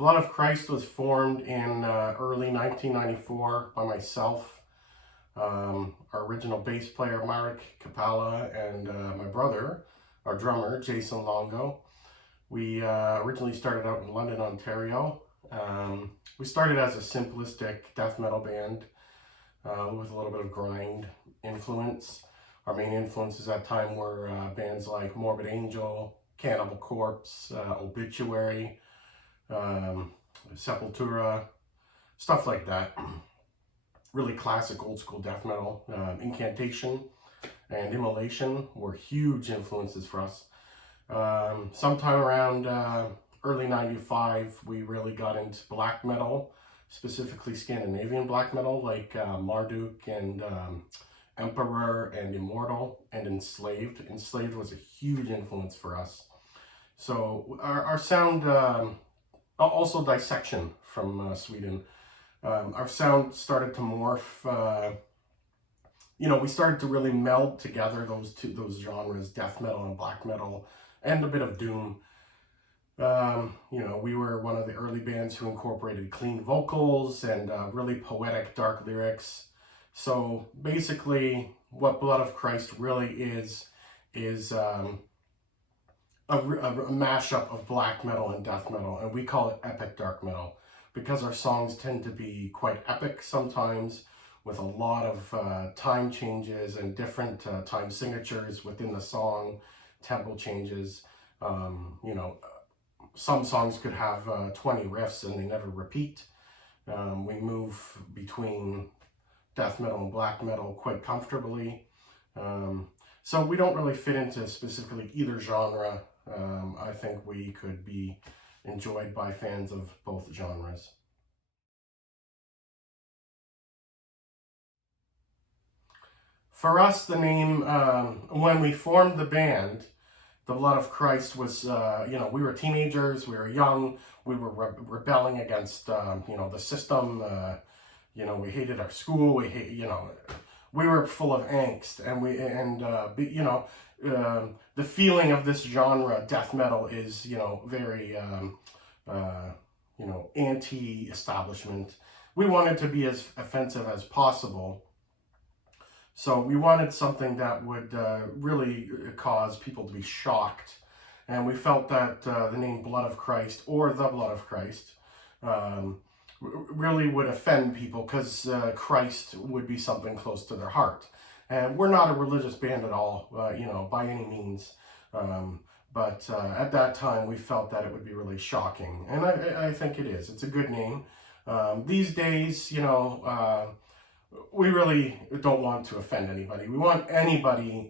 Blood of Christ was formed in early 1994 by myself, our original bass player Marek Kapala, and my brother, our drummer Jason Longo. We originally started out in London, Ontario. We started as a simplistic death metal band with a little bit of grind influence. Our main influences at that time were bands like Morbid Angel, Cannibal Corpse, Obituary, Sepultura, stuff like that. Really classic old school death metal. Incantation and Immolation were huge influences for us. Sometime around early 95, we really got into black metal, specifically Scandinavian black metal, like Marduk and Emperor and Immortal and Enslaved. Enslaved was a huge influence for us. So our sound, also Dissection from Sweden, our sound started to morph. We started to really meld together those genres, death metal and black metal, and a bit of doom. We were one of the early bands who incorporated clean vocals and really poetic, dark lyrics. So basically, what Blood of Christ really is a mashup of black metal and death metal, and we call it epic dark metal because our songs tend to be quite epic sometimes, with a lot of time changes and different time signatures within the song, tempo changes. Some songs could have 20 riffs and they never repeat. We move between death metal and black metal quite comfortably. So we don't really fit into specifically either genre. I think we could be enjoyed by fans of both genres. For us, the name, when we formed the band, the Blood of Christ was, we were teenagers, we were young, we were rebelling against, the system. We hated our school, we were full of angst, and the feeling of this genre, death metal, is, very, anti-establishment. We wanted to be as offensive as possible. So we wanted something that would really cause people to be shocked. And we felt that the name Blood of Christ, or the Blood of Christ, really would offend people, because Christ would be something close to their heart. And we're not a religious band at all, by any means. But at that time, we felt that it would be really shocking. And I think it is. It's a good name. These days, we really don't want to offend anybody. We want anybody,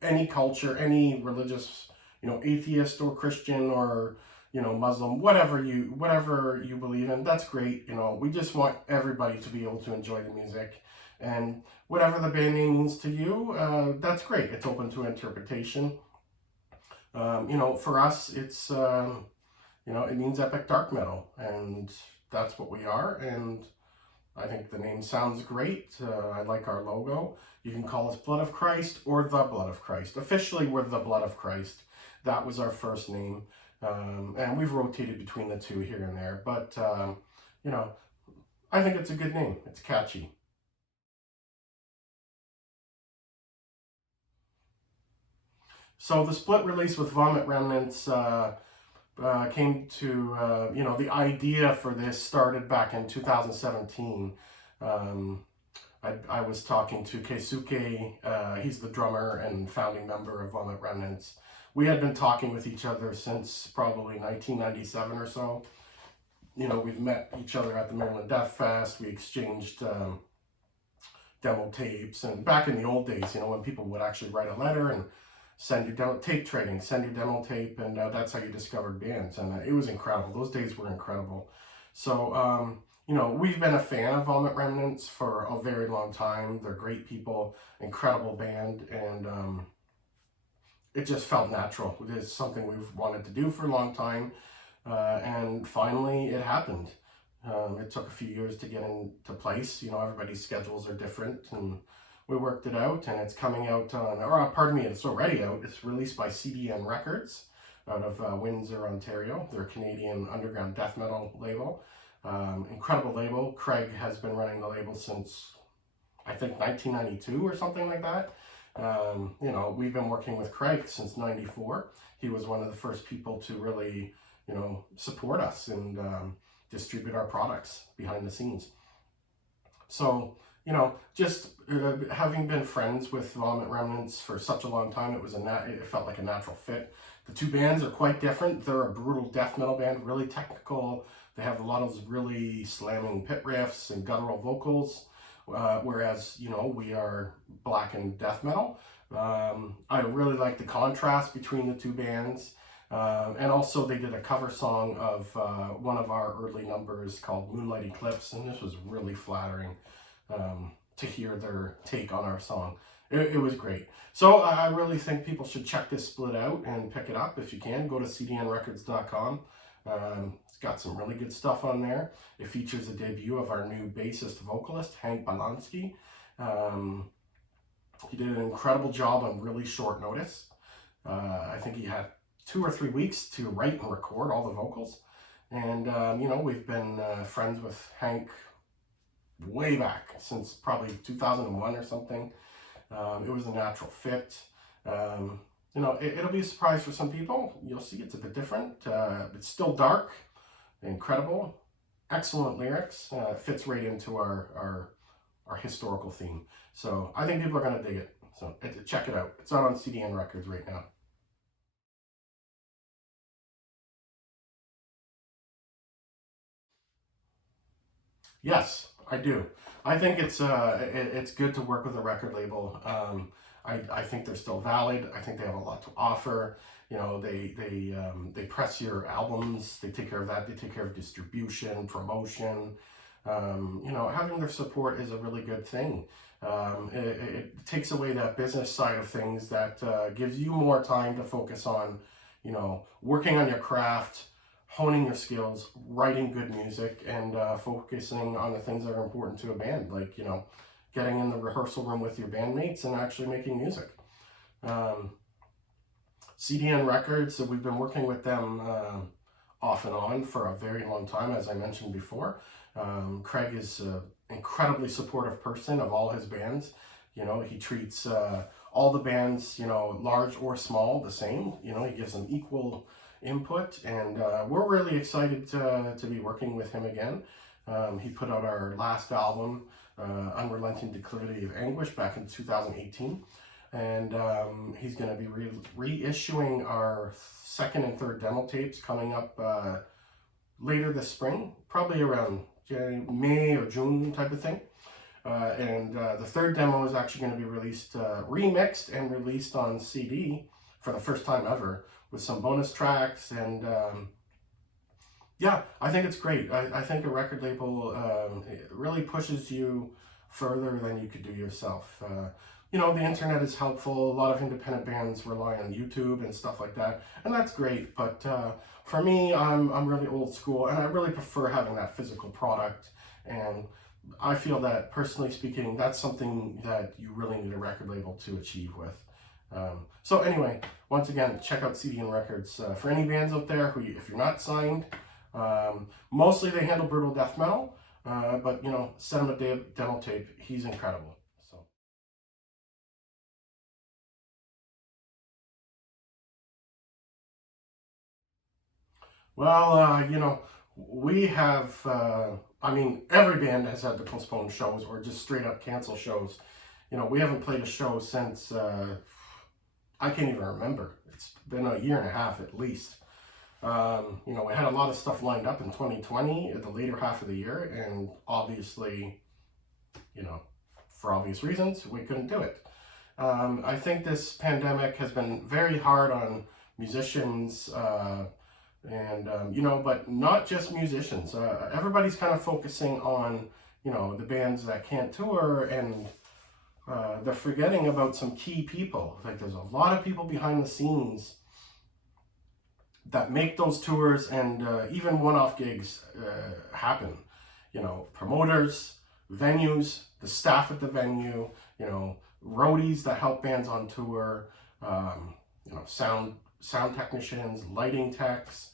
any culture, any religious, atheist or Christian or, Muslim, whatever you believe in, that's great. We just want everybody to be able to enjoy the music. And whatever the band name means to you, that's great. It's open to interpretation. For us, it's, it means epic dark metal, and that's what we are. And I think the name sounds great. I like our logo. You can call us Blood of Christ or the Blood of Christ. Officially, we're the Blood of Christ. That was our first name. And we've rotated between the two here and there. But, I think it's a good name. It's catchy. So the split release with Vomit Remnants came to, the idea for this started back in 2017. I was talking to Keisuke, he's the drummer and founding member of Vomit Remnants. We had been talking with each other since probably 1997 or so. We've met each other at the Maryland Death Fest. We exchanged demo tapes. And back in the old days, when people would actually write a letter and send you tape trading, send your demo tape, and that's how you discovered bands. And it was incredible. Those days were incredible. So, we've been a fan of Vomit Remnants for a very long time. They're great people, incredible band, and it just felt natural. It is something we've wanted to do for a long time, and finally it happened. It took a few years to get into place. Everybody's schedules are different, and we worked it out, and it's coming out on, it's already out. It's released by CDN Records. out of Windsor, Ontario. They're a Canadian underground death metal label. Incredible label. Craig has been running the label since, I think, 1992 or something like that. You know, we've been working with Craig since '94. He was one of the first people to really, you know, support us and distribute our products behind the scenes. So, you know, just having been friends with Vomit Remnants for such a long time, it felt like a natural fit. The two bands are quite different. They're a brutal death metal band, really technical. They have a lot of really slamming pit riffs and guttural vocals, whereas, you know, we are blackened death metal. I really like the contrast between the two bands. And also they did a cover song of one of our early numbers called Moonlight Eclipse, and this was really flattering to hear their take on our song. It was great. So I really think people should check this split out and pick it up if you can. Go to cdnrecords.com. It's got some really good stuff on there. It features a debut of our new bassist vocalist, Hank Balansky. He did an incredible job on really short notice. I think he had 2 or 3 weeks to write and record all the vocals. And, you know, we've been friends with Hank way back, since probably 2001 or something. It was a natural fit. You know, it'll be a surprise for some people. You'll see it's a bit different. It's still dark, incredible, excellent lyrics. Fits right into our historical theme. So I think people are going to dig it. So check it out. It's out on CDN Records right now. Yes, I do. I think it's good to work with a record label. I think they're still valid. I think they have a lot to offer. You know, they press your albums. They take care of that. They take care of distribution, promotion. You know, having their support is a really good thing. It takes away that business side of things that gives you more time to focus on, you know, working on your craft, honing your skills, writing good music, and focusing on the things that are important to a band, like, you know, getting in the rehearsal room with your bandmates and actually making music. CDN Records, so we've been working with them off and on for a very long time, as I mentioned before. Craig is an incredibly supportive person of all his bands. You know, he treats all the bands, you know, large or small, the same. You know, he gives them equal input, and we're really excited to be working with him again. He put out our last album, Unrelenting Declivity of Anguish, back in 2018, and he's going to be reissuing our second and third demo tapes coming up later this spring, probably around May or June type of thing. And the third demo is actually going to be released, remixed and released on CD for the first time ever, with some bonus tracks. And yeah, I think it's great. I think a record label it really pushes you further than you could do yourself. You know, the internet is helpful. A lot of independent bands rely on YouTube and stuff like that, and that's great. But for me, I'm really old school, and I really prefer having that physical product. And I feel that, personally speaking, that's something that you really need a record label to achieve with. So anyway, once again, check out CDN Records. For any bands out there who, if you're not signed, mostly they handle brutal death metal, but, you know, send him a demo tape. He's incredible. So. Well, you know, we have, I mean, every band has had to postpone shows or just straight up cancel shows. You know, we haven't played a show since, I can't even remember. It's been a year and a half at least. You know, we had a lot of stuff lined up in 2020 at the later half of the year, and obviously, you know, for obvious reasons, we couldn't do it. I think this pandemic has been very hard on musicians, you know, but not just musicians. Everybody's kind of focusing on, you know, the bands that can't tour, and they're forgetting about some key people. Like, there's a lot of people behind the scenes that make those tours and even one-off gigs happen. You know, promoters, venues, the staff at the venue, you know, roadies that help bands on tour, you know, sound sound technicians, lighting techs,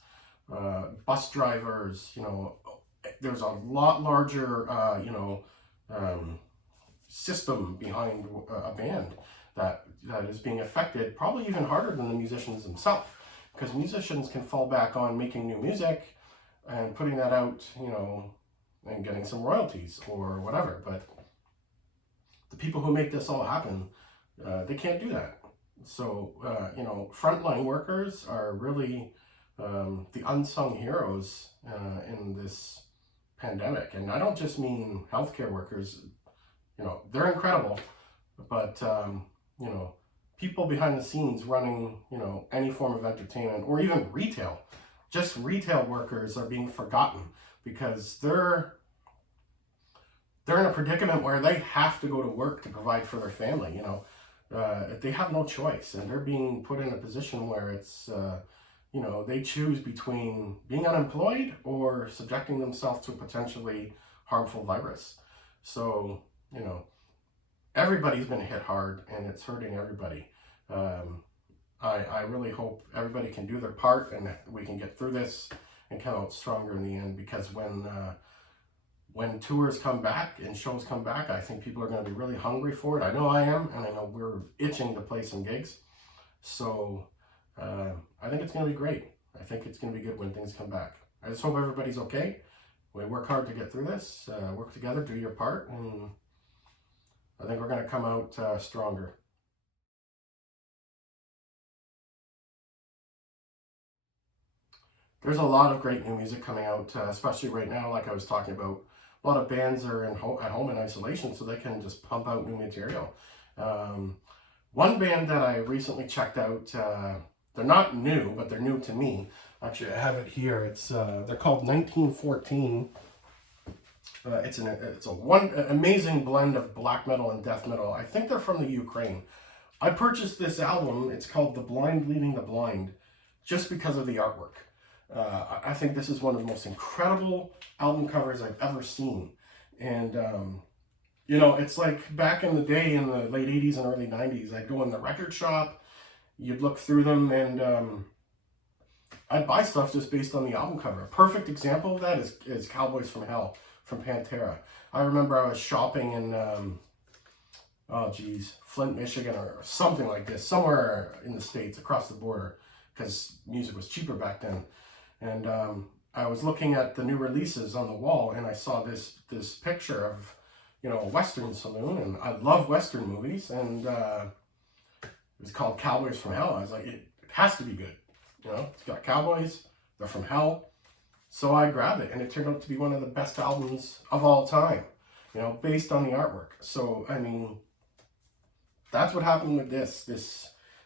bus drivers. You know, there's a lot larger, system behind a band that is being affected, probably even harder than the musicians themselves, because musicians can fall back on making new music and putting that out, you know, and getting some royalties or whatever. But the people who make this all happen, they can't do that. So, frontline workers are really the unsung heroes in this pandemic. And I don't just mean healthcare workers. You know, they're incredible, but, people behind the scenes running, any form of entertainment or even retail, just retail workers are being forgotten because they're in a predicament where they have to go to work to provide for their family. They have no choice, and they're being put in a position where it's, they choose between being unemployed or subjecting themselves to a potentially harmful virus. So, everybody's been hit hard, and it's hurting everybody. I really hope everybody can do their part and we can get through this and come out stronger in the end, because when tours come back and shows come back, I think people are going to be really hungry for it. I know I am, and I know we're itching to play some gigs. So I think it's going to be great. I think it's going to be good when things come back. I just hope everybody's okay. We work hard to get through this, work together, do your part, and I think we're going to come out stronger. There's a lot of great new music coming out, especially right now, like I was talking about. A lot of bands are at home in isolation, so they can just pump out new material. One band that I recently checked out, they're not new, but they're new to me. Actually, I have it here. It's they're called 1914. It's an amazing blend of black metal and death metal. I think they're from the Ukraine. I purchased this album. It's called The Blind Leading the Blind, just because of the artwork. I think this is one of the most incredible album covers I've ever seen. And, it's like back in the day in the late 80s and early 90s, I'd go in the record shop, you'd look through them, and I'd buy stuff just based on the album cover. A perfect example of that is Cowboys from Hell from Pantera. I remember I was shopping in, Flint, Michigan, or something like this, somewhere in the States, across the border, because music was cheaper back then. And I was looking at the new releases on the wall, and I saw this picture of, a Western saloon, and I love Western movies, and it was called Cowboys from Hell. I was like, it has to be good. It's got cowboys, they're from hell. So I grabbed it, and it turned out to be one of the best albums of all time, based on the artwork. So, I mean, that's what happened with this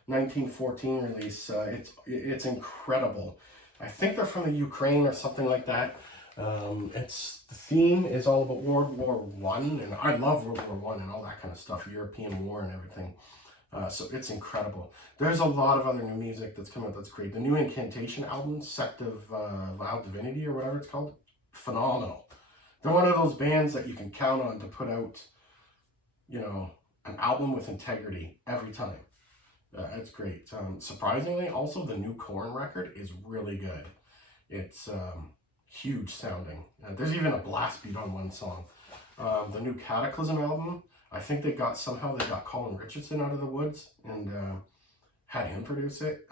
1914 release. It's incredible. I think they're from the Ukraine or something like that. The theme is all about World War I, and I love World War I and all that kind of stuff, European war and everything. So it's incredible. There's a lot of other new music that's come out that's great. The new Incantation album, Sect of Vile Divinity or whatever it's called, phenomenal. They're one of those bands that you can count on to put out, an album with integrity every time. It's great. Surprisingly, also the new Korn record is really good. It's huge sounding. There's even a blast beat on one song. The new Cataclysm album, I think they got Colin Richardson out of the woods and had him produce it.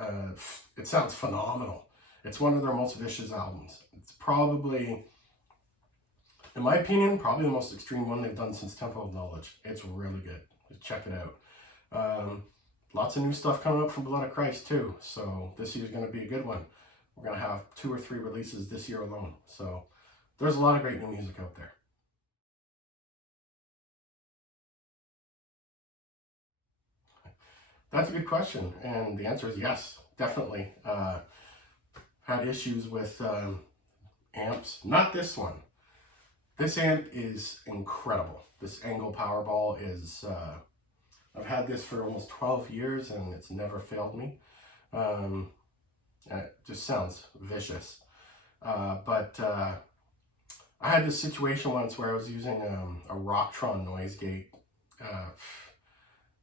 It sounds phenomenal. It's one of their most vicious albums. It's probably, in my opinion, probably the most extreme one they've done since Temple of Knowledge. It's really good. Just check it out. Lots of new stuff coming up from Blood of Christ too. So this year's going to be a good one. We're going to have 2 or 3 releases this year alone. So there's a lot of great new music out there. That's a good question. And the answer is yes, definitely. Had issues with amps. Not this one. This amp is incredible. This Engel Powerball is... I've had this for almost 12 years and it's never failed me. It just sounds vicious. But I had this situation once where I was using a Rocktron noise gate.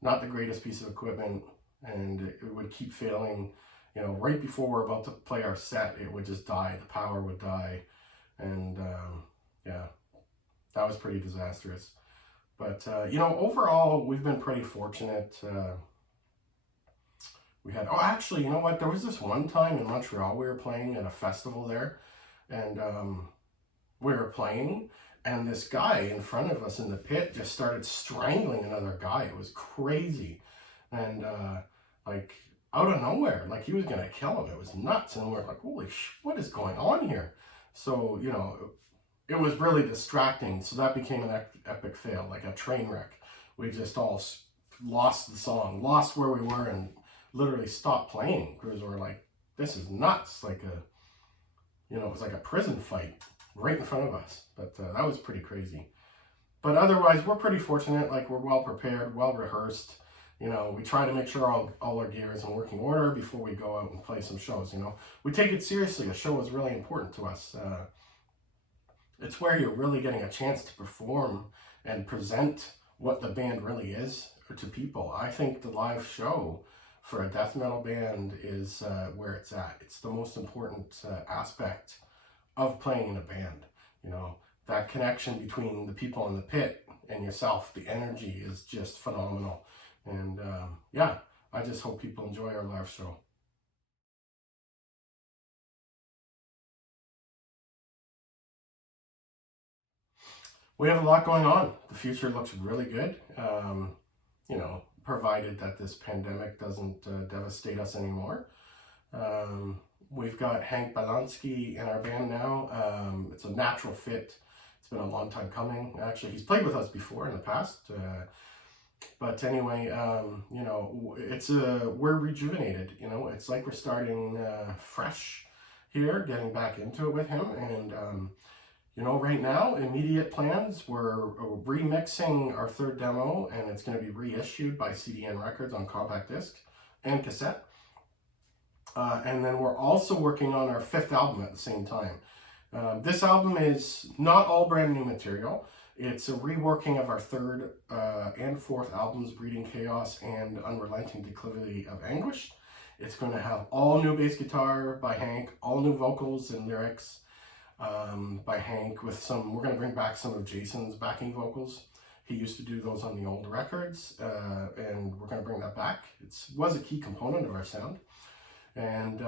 Not the greatest piece of equipment, and it would keep failing. you know, right before we're about to play our set, it would just die. The power would die. And yeah, that was pretty disastrous. But, you know, overall, we've been pretty fortunate. We had, oh, actually, you know what? There was this one time in Montreal, we were playing at a festival there, and we were playing, and this guy in front of us in the pit just started strangling another guy. It was crazy. And like, out of nowhere, like he was gonna kill him. It was nuts. And we're like, holy what is going on here? So, you know, it was really distracting. So that became an epic fail, like a train wreck. We just all lost the song, lost where we were, and literally stopped playing because we're like, this is nuts. Like a, you know, it was like a prison fight right in front of us. But that was pretty crazy. But otherwise, we're pretty fortunate. Like, we're well prepared, well rehearsed. You know, we try to make sure all our gear is in working order before we go out and play some shows. You know, we take it seriously. A show is really important to us. It's where you're really getting a chance to perform and present what the band really is to people. I think the live show for a death metal band is where it's at. It's the most important aspect of playing in a band. You know, that connection between the people in the pit and yourself, the energy is just phenomenal. And yeah, I just hope people enjoy our live show. We have a lot going on. The future looks really good. You know, provided that this pandemic doesn't devastate us anymore. We've got Hank Balansky in our band now. It's a natural fit. It's been a long time coming. Actually, he's played with us before in the past. But anyway, you know, it's we're rejuvenated. You know, it's like we're starting fresh here, getting back into it with him. And you know, right now, immediate plans, we're remixing our third demo, and it's going to be reissued by CDN Records on compact disc and cassette. And then we're also working on our fifth album at the same time. This album is not all brand new material. It's a reworking of our third and fourth albums, Breeding Chaos and Unrelenting Declivity of Anguish. It's going to have all new bass guitar by Hank, all new vocals and lyrics by Hank, with some, we're going to bring back some of Jason's backing vocals. He used to do those on the old records, and we're going to bring that back. It was a key component of our sound. And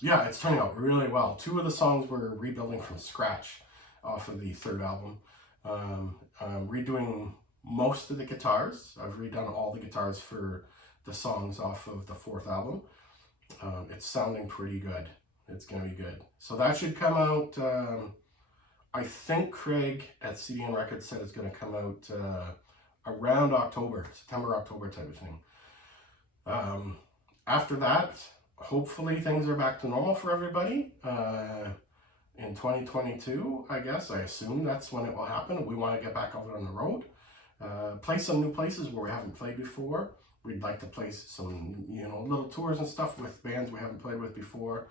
yeah, it's turning out really well. Two of the songs we're rebuilding from scratch off of the third album. I'm redoing most of the guitars. I've redone all the guitars for the songs off of the fourth album. It's sounding pretty good. It's going to be good. So that should come out, I think Craig at CDN Records said it's going to come out around October, September, October type of thing. After that, hopefully things are back to normal for everybody. In 2022, I guess, I assume that's when it will happen. We want to get back out on the road, play some new places where we haven't played before. We'd like to play some, you know, little tours and stuff with bands we haven't played with before.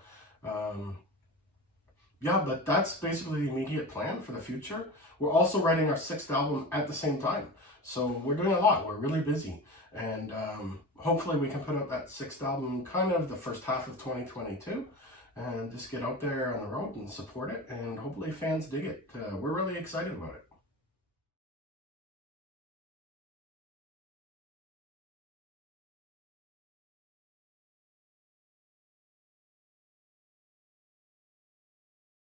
Yeah, but that's basically the immediate plan for the future. We're also writing our sixth album at the same time. So we're doing a lot. We're really busy. And hopefully we can put out that sixth album kind of the first half of 2022 and just get out there on the road and support it. And hopefully fans dig it. We're really excited about it.